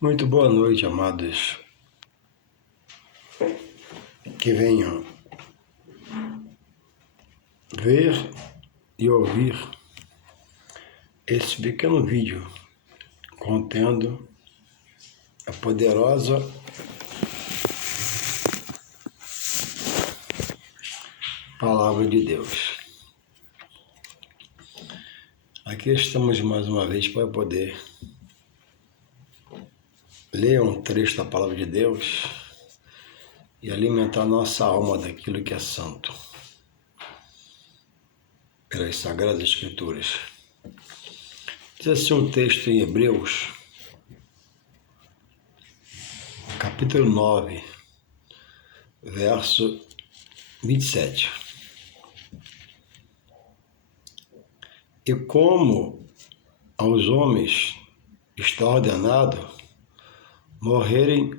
Muito boa noite, amados, que venham ver e ouvir esse pequeno vídeo contendo a poderosa Palavra de Deus. Aqui estamos mais uma vez para poder ler um trecho da Palavra de Deus e alimentar nossa alma daquilo que é santo, pelas Sagradas Escrituras. Diz assim o texto em Hebreus, capítulo 9, verso 27. E como aos homens está ordenado morrerem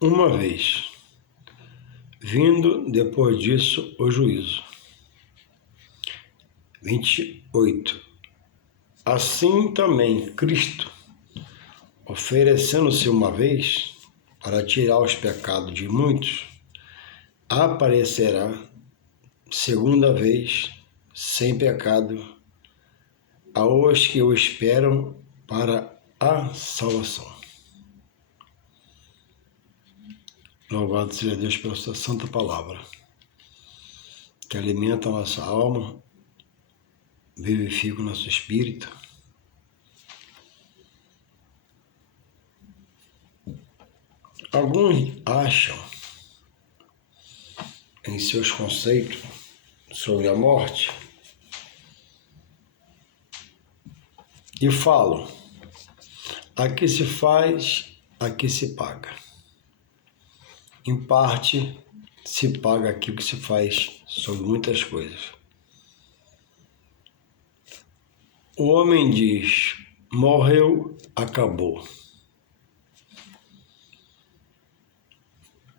uma vez, vindo depois disso o juízo. 28. Assim também Cristo, oferecendo-se uma vez para tirar os pecados de muitos, aparecerá segunda vez sem pecado aos que o esperam para a salvação. Louvado seja Deus pela sua santa palavra, que alimenta a nossa alma, vivifica o nosso espírito. Alguns acham, em seus conceitos sobre a morte, e falam: aqui se faz, aqui se paga. Em parte, se paga aquilo que se faz sobre muitas coisas. O homem diz: morreu, acabou.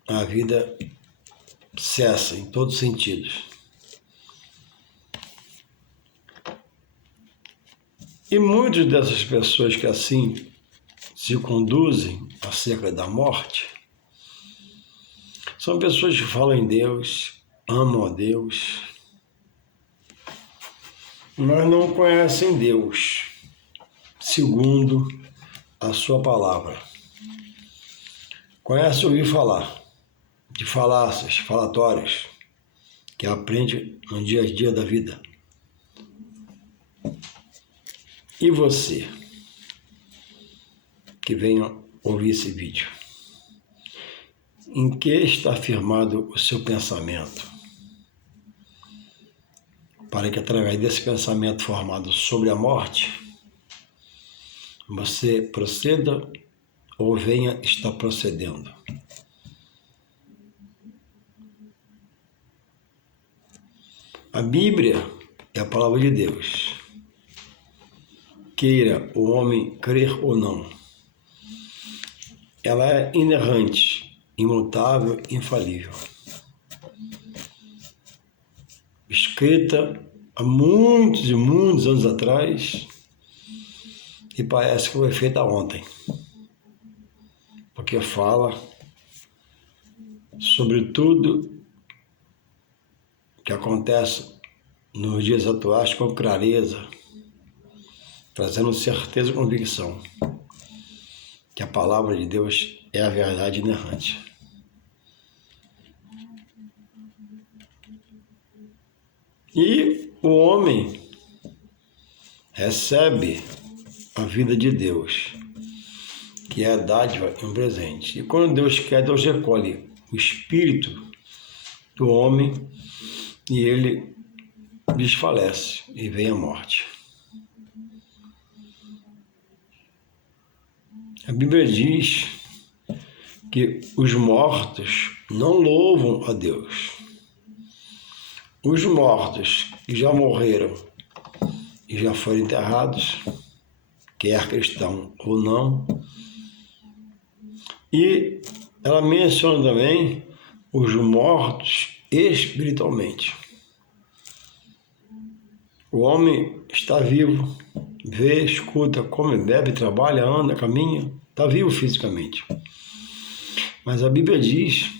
A vida cessa em todos os sentidos. E muitas dessas pessoas que assim se conduzem acerca da morte são pessoas que falam em Deus, amam a Deus, mas não conhecem Deus segundo a sua palavra. Conhece ouvir falar de falácias, falatórios, que aprende no dia a dia da vida. E você, que venha ouvir esse vídeo, em que está firmado o seu pensamento? Para que através desse pensamento formado sobre a morte, você proceda ou venha estar procedendo. A Bíblia é a palavra de Deus. Queira o homem crer ou não, ela é inerrante, imutável, infalível. Escrita há muitos e muitos anos atrás e parece que foi feita ontem, porque fala sobre tudo que acontece nos dias atuais com clareza, trazendo certeza e convicção que a palavra de Deus é a verdade inerrante. E o homem recebe a vida de Deus, que é a dádiva e um presente. E quando Deus quer, Deus recolhe o espírito do homem e ele desfalece e vem a morte. A Bíblia diz que os mortos não louvam a Deus. Os mortos que já morreram e já foram enterrados, quer cristão ou não, e ela menciona também os mortos espiritualmente. O homem está vivo, vê, escuta, come, bebe, trabalha, anda, caminha, está vivo fisicamente. Mas a Bíblia diz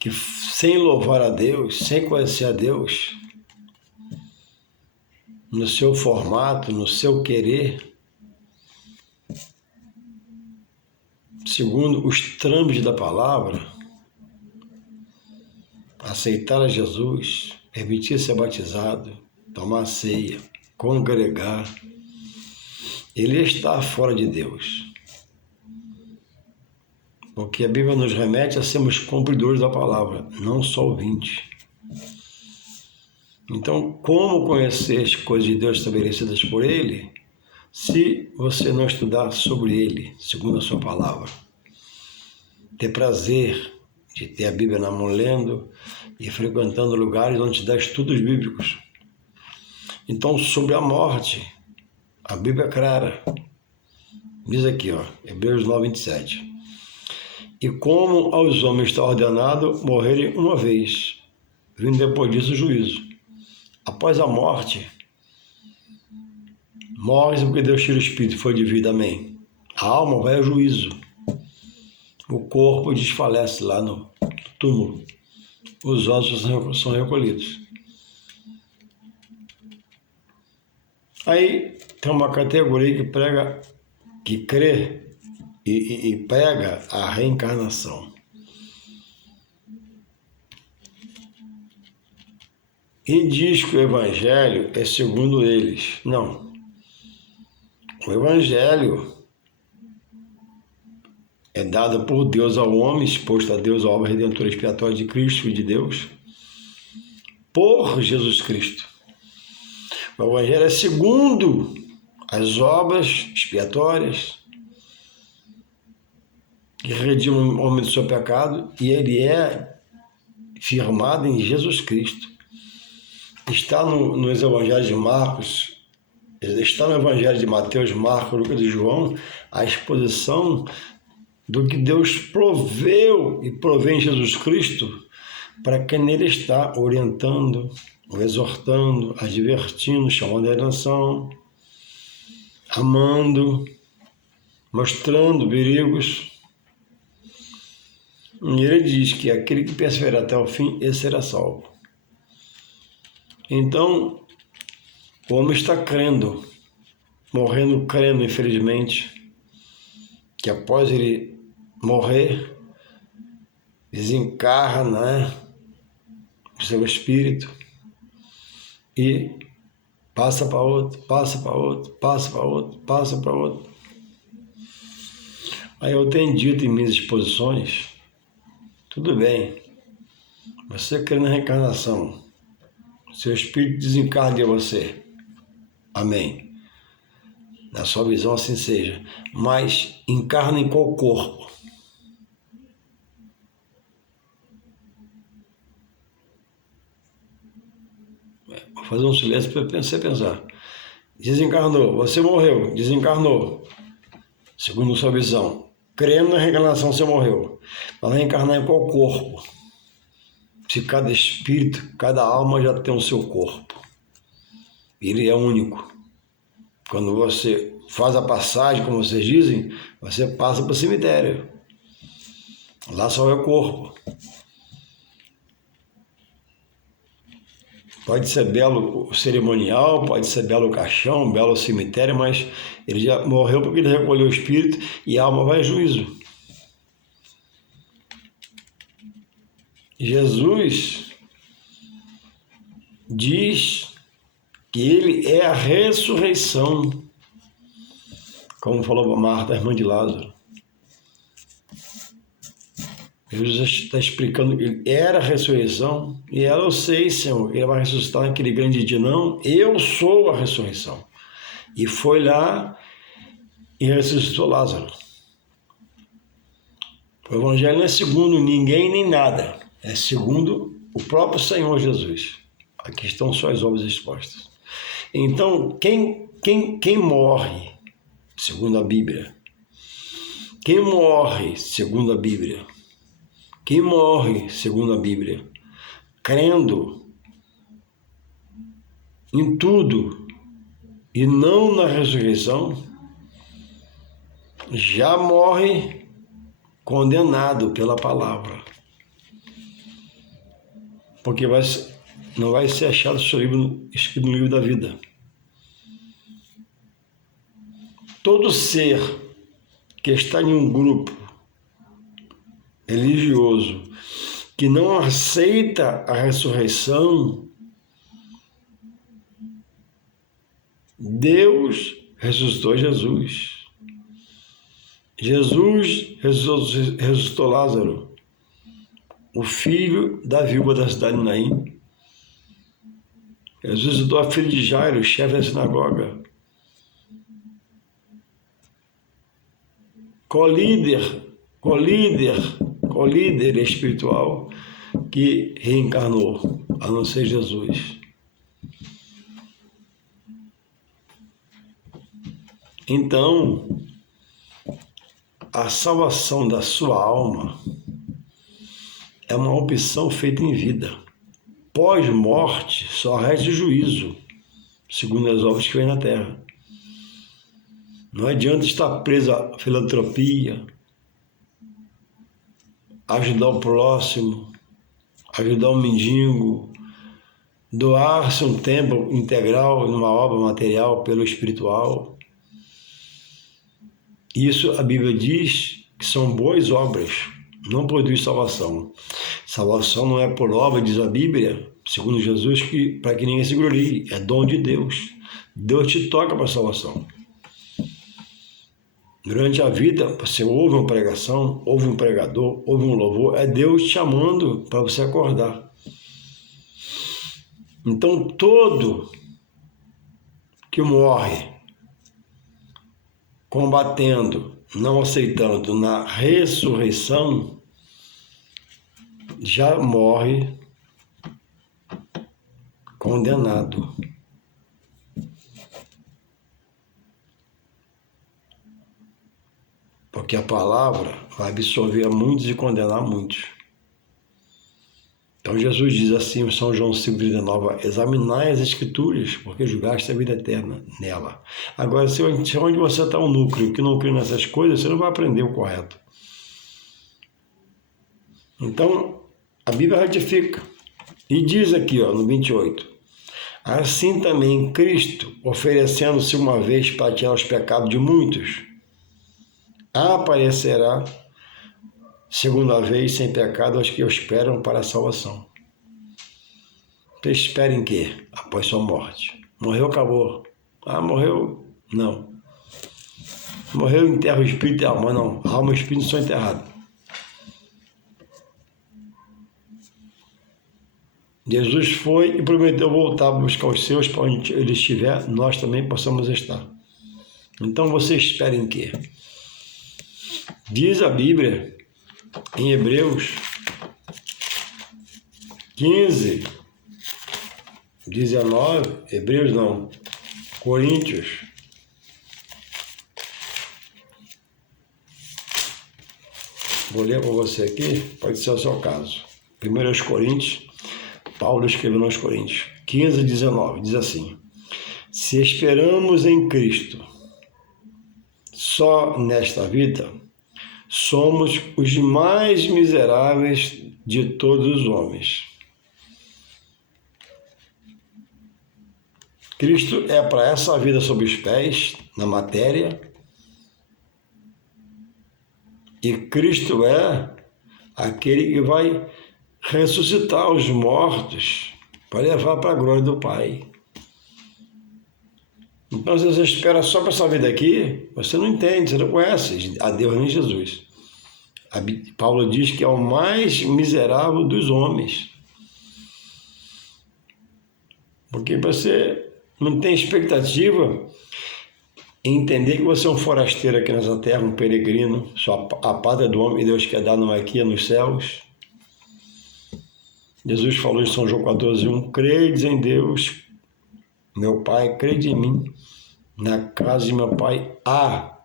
que sem louvar a Deus, sem conhecer a Deus, no seu formato, no seu querer, segundo os trâmites da palavra, aceitar a Jesus, permitir ser batizado, tomar ceia, congregar, ele está fora de Deus. Porque a Bíblia nos remete a sermos cumpridores da palavra, não só ouvintes. Então, como conhecer as coisas de Deus estabelecidas por Ele, se você não estudar sobre Ele, segundo a sua palavra? Ter prazer de ter a Bíblia na mão lendo e frequentando lugares onde se dá estudos bíblicos. Então, sobre a morte, a Bíblia é clara. Diz aqui, Hebreus 9:27. E como aos homens está ordenado morrerem uma vez, vindo depois disso o juízo. Após a morte, morre porque Deus tira o espírito, foi de vida, amém. A alma vai ao juízo. O corpo desfalece lá no túmulo. Os ossos são recolhidos. Aí tem uma categoria que crê e prega a reencarnação. E diz que o Evangelho é segundo eles. Não. O Evangelho é dado por Deus ao homem, exposto a Deus, a obra redentora expiatória de Cristo, Filho de Deus, por Jesus Cristo. O Evangelho é segundo as obras expiatórias que redimam o homem do seu pecado, e ele é firmado em Jesus Cristo. Está nos Evangelhos de Marcos, está no Evangelho de Mateus, Marcos, Lucas e João, a exposição do que Deus proveu e provê em Jesus Cristo para quem nele está orientando, exortando, advertindo, chamando a atenção, amando, mostrando perigos. E ele diz que aquele que perseverar até o fim, esse será salvo. Então, o homem está crendo, morrendo crendo, infelizmente, que após ele morrer, desencarna, o seu espírito e passa para outro, passa para outro, passa para outro, passa para outro. Aí eu tenho dito em minhas exposições, tudo bem, você crê na reencarnação, seu espírito desencarna de você, amém. Na sua visão assim seja, mas encarna em qual corpo? Vou fazer um silêncio para você pensar. Desencarnou, você morreu, desencarnou, segundo sua visão. Crendo na reencarnação, você morreu. Mas reencarnar em qual corpo? Se cada espírito, cada alma já tem o seu corpo. Ele é único. Quando você faz a passagem, como vocês dizem, você passa para o cemitério. Lá só é o corpo. Pode ser belo o cerimonial, pode ser belo o caixão, belo o cemitério, mas ele já morreu porque ele recolheu o espírito e a alma vai a juízo. Jesus diz que ele é a ressurreição, como falou Marta, a irmã de Lázaro. Jesus está explicando que ele era a ressurreição, e ela, eu sei, Senhor, ele vai ressuscitar naquele grande dia. Não, eu sou a ressurreição. E foi lá e ressuscitou Lázaro. O Evangelho não é segundo ninguém nem nada, é segundo o próprio Senhor Jesus. Aqui estão só as obras expostas. Então, quem morre, segundo a Bíblia, quem morre, segundo a Bíblia, quem morre, segundo a Bíblia, crendo em tudo e não na ressurreição, já morre condenado pela palavra. Porque não vai ser achado seu livro escrito no livro da vida. Todo ser que está em um grupo religioso que não aceita a ressurreição, Deus ressuscitou Jesus. Jesus ressuscitou Lázaro, o filho da viúva da cidade de Naim. Jesus ressuscitou a filha de Jairo, chefe da sinagoga. Co-líder espiritual que reencarnou, a não ser Jesus. Então, a salvação da sua alma é uma opção feita em vida. Pós-morte, só resta juízo, segundo as obras que vêm na terra. Não adianta estar preso à filantropia, ajudar o próximo, ajudar um mendigo, doar-se um tempo integral numa obra material pelo espiritual. Isso a Bíblia diz que são boas obras, não produz salvação. Salvação não é por obra, diz a Bíblia, segundo Jesus, que para que ninguém se glorie, é dom de Deus. Deus te toca para a salvação. Durante a vida, você ouve uma pregação, ouve um pregador, ouve um louvor, é Deus te chamando para você acordar. Então, todo que morre combatendo, não aceitando na ressurreição, já morre condenado. Porque a palavra vai absorver muitos e condenar muitos. Então Jesus diz assim em São João 5,39, examinai as Escrituras, porque julgaste a vida eterna nela. Agora, se onde você está um núcleo que não crê nessas coisas, você não vai aprender o correto. Então, a Bíblia ratifica. E diz aqui, no 28, assim também Cristo, oferecendo-se uma vez para tirar os pecados de muitos, aparecerá segunda vez sem pecado aos que o esperam para a salvação. Você espera em quê? Após sua morte. Morreu, acabou. Morreu? Não. Morreu, enterra o espírito e a alma. Não, a alma e o espírito são enterrados. Jesus foi e prometeu voltar a buscar os seus para onde ele estiver, nós também possamos estar. Então você espera em quê? Diz a Bíblia, em Hebreus 15, 19, Hebreus não, Coríntios, vou ler para você aqui, pode ser o seu caso. 1 Coríntios, Paulo escreveu aos Coríntios, 15, 19, diz assim, se esperamos em Cristo só nesta vida, somos os mais miseráveis de todos os homens. Cristo é para essa vida sob os pés, na matéria, e Cristo é aquele que vai ressuscitar os mortos para levar para a glória do Pai. Então, se você espera só para essa vida aqui, você não entende, você não conhece a Deus nem Jesus. Paulo diz que é o mais miserável dos homens. Porque você não tem expectativa em entender que você é um forasteiro aqui nessa terra, um peregrino, só a pátria do homem e Deus quer dar não é aqui, é nos céus. Jesus falou em São João 14:1, credes em Deus, meu Pai, crede em mim. Na casa de meu Pai há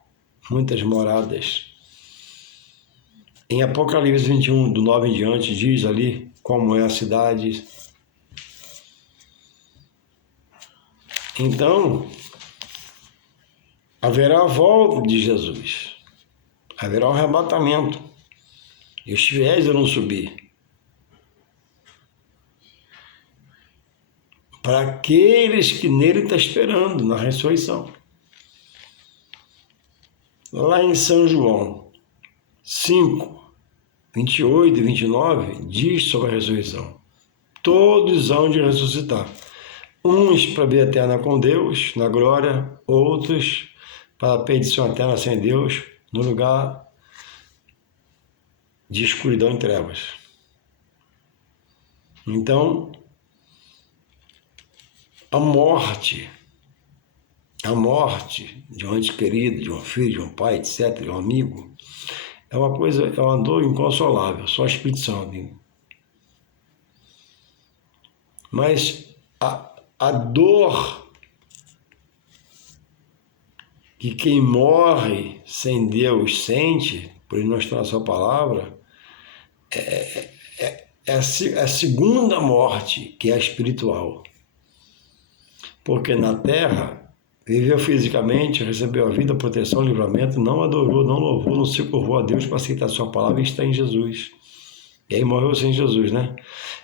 muitas moradas. Em Apocalipse 21, do 9 em diante, diz ali como é a cidade. Então, haverá a volta de Jesus. Haverá um arrebatamento. E os fiéis irão subir. Para aqueles que nele estão esperando, na ressurreição. Lá em São João 5, 28 e 29, diz sobre a ressurreição. Todos hão de ressuscitar. Uns para a vida eterna com Deus, na glória, outros para a perdição eterna sem Deus, no lugar de escuridão e trevas. Então, a morte de um ente querido, de um filho, de um pai, etc., de um amigo, é uma dor inconsolável, só o Espírito Santo. Mas a dor que quem morre sem Deus sente, por ele não estar na sua palavra, é a segunda morte, que é a espiritual. Porque na terra, viveu fisicamente, recebeu a vida, proteção, livramento, não adorou, não louvou, não se curvou a Deus para aceitar a sua palavra e está em Jesus. E aí morreu sem Jesus, né?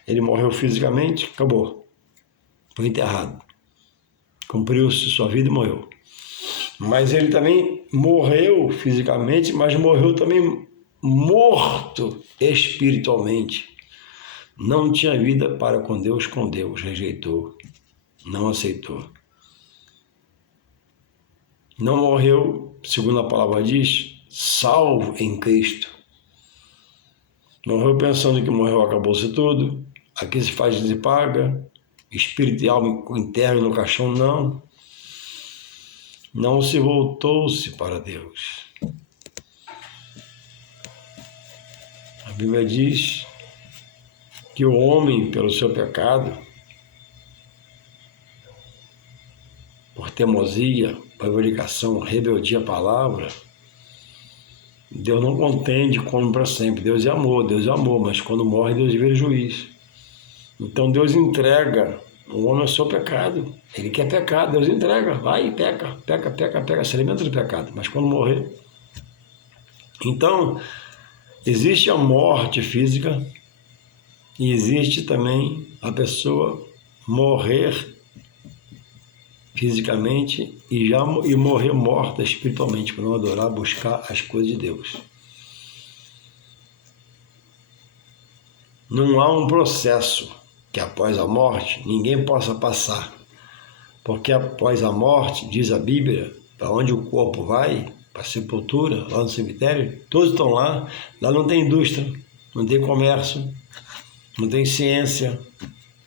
Ele morreu fisicamente, acabou. Foi enterrado. Cumpriu-se sua vida e morreu. Mas ele também morreu fisicamente, mas morreu também morto espiritualmente. Não tinha vida para com Deus, rejeitou, não aceitou. Não morreu, segundo a palavra diz, salvo em Cristo. Morreu pensando que morreu, acabou-se tudo. Aqui se faz e paga. Espírito e alma interno no caixão, não. Não se voltou-se para Deus. A Bíblia diz que o homem, pelo seu pecado, por teimosia, prevaricação, rebeldia à palavra, Deus não contende como para sempre. Deus é amor, mas quando morre, Deus vira juiz. Então Deus entrega o homem ao seu pecado. Ele quer pecar, Deus entrega. Vai e peca, se alimenta do pecado. Mas quando morrer... Então, existe a morte física e existe também a pessoa morrer fisicamente e morrer morta espiritualmente, por não adorar, buscar as coisas de Deus. Não há um processo que após a morte ninguém possa passar, porque após a morte, diz a Bíblia, para onde o corpo vai, para a sepultura, lá no cemitério, todos estão lá não tem indústria, não tem comércio, não tem ciência,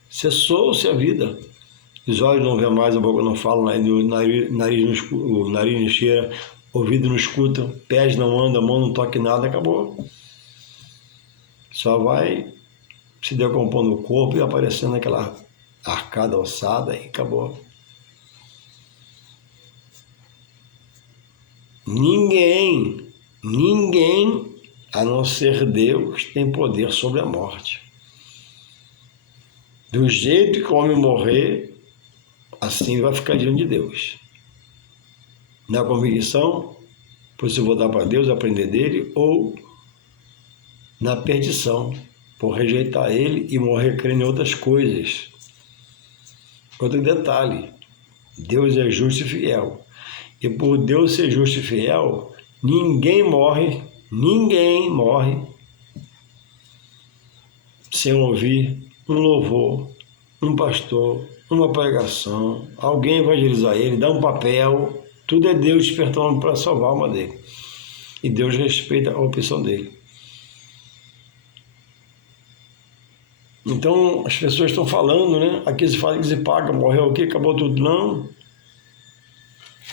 cessou-se a vida. Os olhos não veem mais, a boca não fala, o nariz não cheira, ouvido não escuta, pés não andam, a mão não toca em nada, acabou. Só vai se decompondo o corpo e aparecendo aquela arcada alçada e acabou. Ninguém, a não ser Deus, tem poder sobre a morte. Do jeito que o homem morrer, assim vai ficar diante de Deus. Na convicção, por se voltar para Deus, aprender dele, ou na perdição, por rejeitar ele e morrer crendo em outras coisas. Outro detalhe, Deus é justo e fiel. E por Deus ser justo e fiel, ninguém morre sem ouvir um louvor, um pastor, uma pregação, alguém evangelizar ele, dar um papel, tudo é Deus despertando para salvar a alma dele. E Deus respeita a opção dele. Então, as pessoas estão falando, né? Aqui se fala que se paga, morreu aqui, acabou tudo. Não.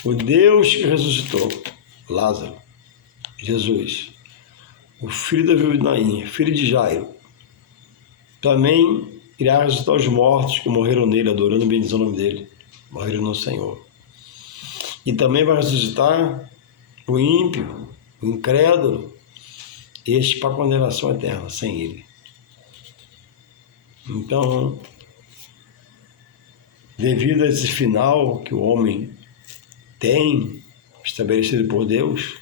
O Deus que ressuscitou Lázaro, Jesus, o filho da viúva de Naim, filho de Jairo, também irá ressuscitar os mortos que morreram nele, adorando e bendizendo o nome dele, morreram no Senhor. E também vai ressuscitar o ímpio, o incrédulo, este para a condenação eterna, sem ele. Então, devido a esse final que o homem tem, estabelecido por Deus,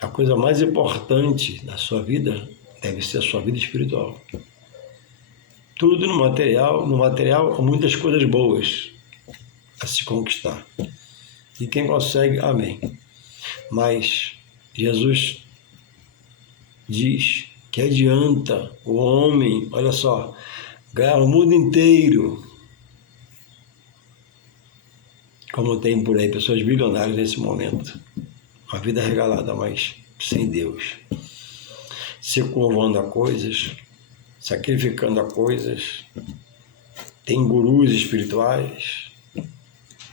a coisa mais importante na sua vida deve ser a sua vida espiritual. Tudo no material há muitas coisas boas a se conquistar. E quem consegue, amém. Mas Jesus diz que adianta o homem, olha só, ganhar o mundo inteiro, como tem por aí pessoas bilionárias nesse momento. Uma vida regalada, mas sem Deus. Se curvando a coisas, sacrificando a coisas. Tem gurus espirituais,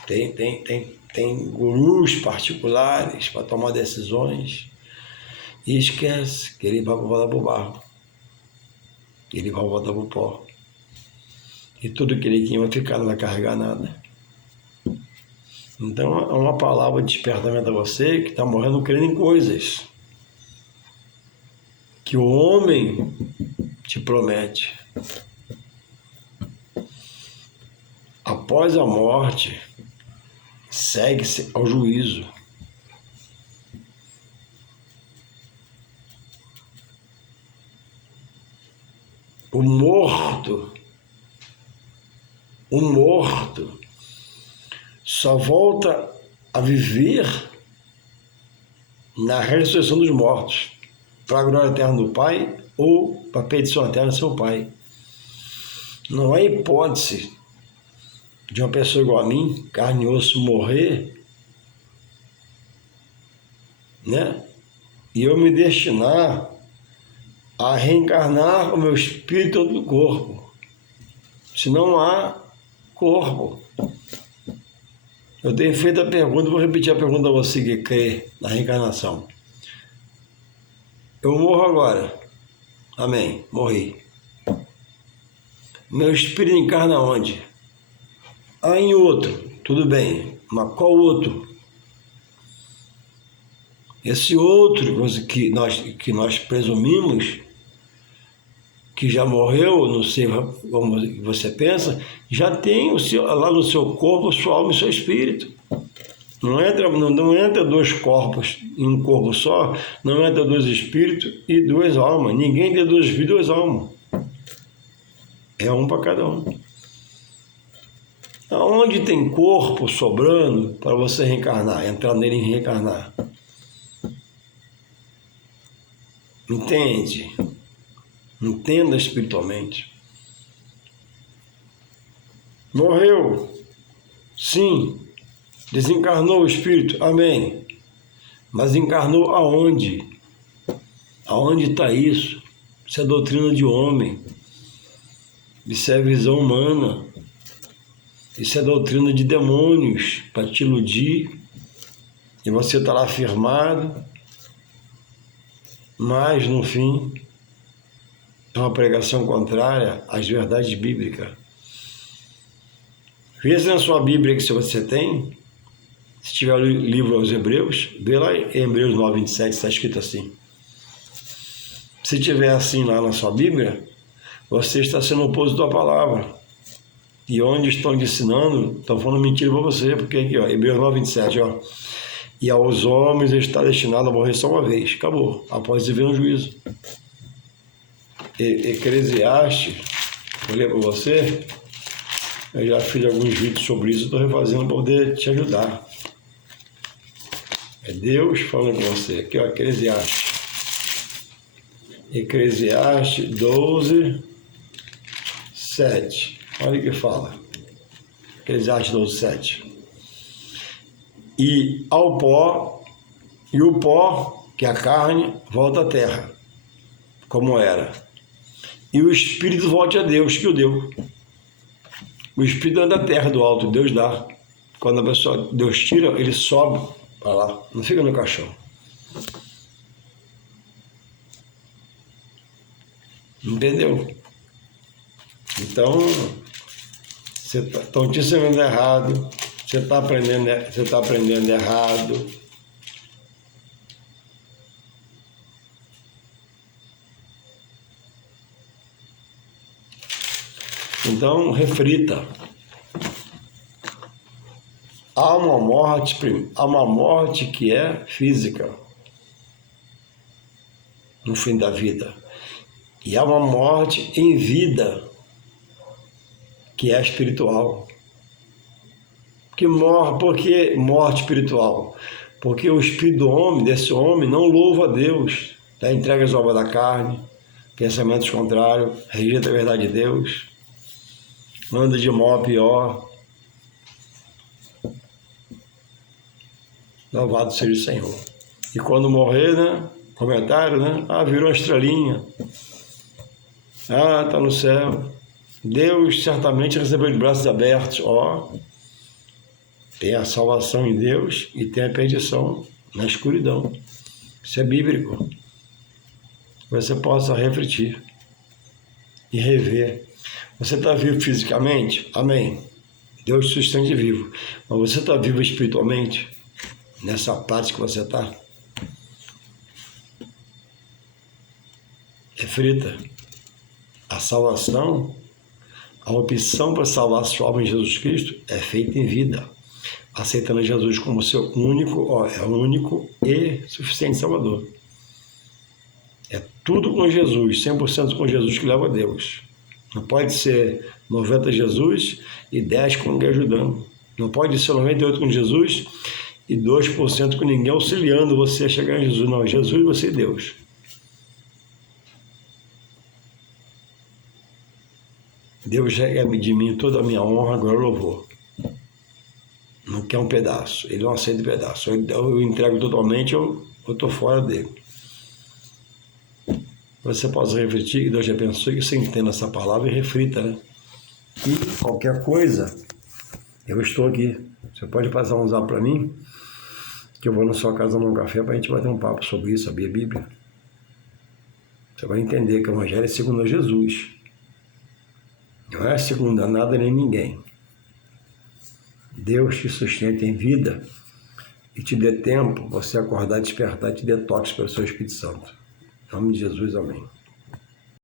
tem gurus particulares para tomar decisões e esquece que ele vai voltar para o barro. Ele vai voltar para o pó. E tudo que ele tinha vai ficar, não vai carregar nada. Então é uma palavra de despertamento a você que está morrendo crendo em coisas que o homem te promete. Após a morte, segue-se ao juízo. O morto só volta a viver na ressurreição dos mortos, para a glória eterna do Pai ou para a petição eterna do seu Pai. Não há hipótese de uma pessoa igual a mim, carne e osso, morrer, né? E eu me destinar a reencarnar o meu espírito do corpo. Se não há corpo. Eu tenho feito a pergunta, vou repetir a pergunta a você que crê na reencarnação. Eu morro agora. Amém. Morri. Meu espírito encarna onde? Em outro. Tudo bem. Mas qual outro? Esse outro que nós presumimos que já morreu, não sei como você pensa, já tem lá no seu corpo, sua alma e seu espírito. Não entra dois corpos em um corpo só, não entra dois espíritos e duas almas. Ninguém tem dois espíritos e duas almas. É um para cada um. Aonde tem corpo sobrando para você reencarnar, entrar nele e reencarnar? Entende? Entenda espiritualmente. Morreu. Sim. Desencarnou o espírito. Amém. Mas encarnou aonde? Aonde está isso? Isso é doutrina de homem. Isso é visão humana. Isso é doutrina de demônios para te iludir. E você está lá firmado. Mas, no fim, é uma pregação contrária às verdades bíblicas. Vê se na sua Bíblia que você tem, se tiver o livro aos Hebreus, vê lá em Hebreus 9, 27, está escrito assim. Se tiver assim lá na sua Bíblia, você está sendo oposto à palavra. E onde estão te ensinando, estão falando mentira para você, porque aqui, ó, Hebreus 9, 27, ó. E aos homens está destinado a morrer só uma vez. Acabou. Após isso vem um juízo. Eclesiastes, vou ler para você. Eu já fiz alguns vídeos sobre isso, estou refazendo para poder te ajudar. É Deus falando com você. Aqui, ó, Eclesiastes. Eclesiastes 12, 7. Olha o que fala. Eclesiastes 12, 7. E ao pó, e o pó, que é a carne, volta à terra, como era. E o espírito volte a Deus, que o deu. O espírito é da terra, do alto, Deus dá. Quando a pessoa, Deus tira, ele sobe para lá, não fica no caixão. Entendeu? Então, estão te ensinando errado, você está aprendendo errado. Então, reflita. Há uma morte que é física. no fim da vida. E há uma morte em vida, que é espiritual. Por que morte espiritual? Porque o espírito do homem, desse homem, não louva a Deus, dá entrega às obras da carne, pensamentos contrários, rejeita a verdade de Deus, anda de mal a pior. Louvado seja o Senhor. E quando morrer, né? Comentário, né? Virou uma estrelinha. Tá no céu. Deus certamente recebeu de braços abertos. Tem a salvação em Deus e tem a perdição na escuridão. Isso é bíblico. Você possa refletir e rever. Você está vivo fisicamente? Amém. Deus te sustente vivo. Mas você está vivo espiritualmente? Nessa parte que você está? Reflita. A salvação, a opção para salvar a sua alma em Jesus Cristo é feita em vida, aceitando Jesus como seu único e suficiente Salvador. É tudo com Jesus, 100% com Jesus que leva a Deus. Não pode ser 90% Jesus e 10% com ninguém ajudando. Não pode ser 98% com Jesus e 2% com ninguém auxiliando você a chegar em Jesus. Não, Jesus, você e Deus. Deus recebe de mim toda a minha honra, glória e louvor. Não quer um pedaço, ele não aceita pedaço. Eu entrego totalmente, eu estou fora dele. Você possa refletir, que Deus te abençoe, que você entenda essa palavra e reflita, né? E qualquer coisa, eu estou aqui. Você pode passar um zap para mim, que eu vou na sua casa tomar um café para a gente bater um papo sobre isso, saber a Bíblia. Você vai entender que o Evangelho é segundo a Jesus. Não é segundo a nada nem ninguém. Deus te sustenta em vida e te dê tempo você acordar, despertar e te detox pelo seu Espírito Santo. Em nome de Jesus, amém.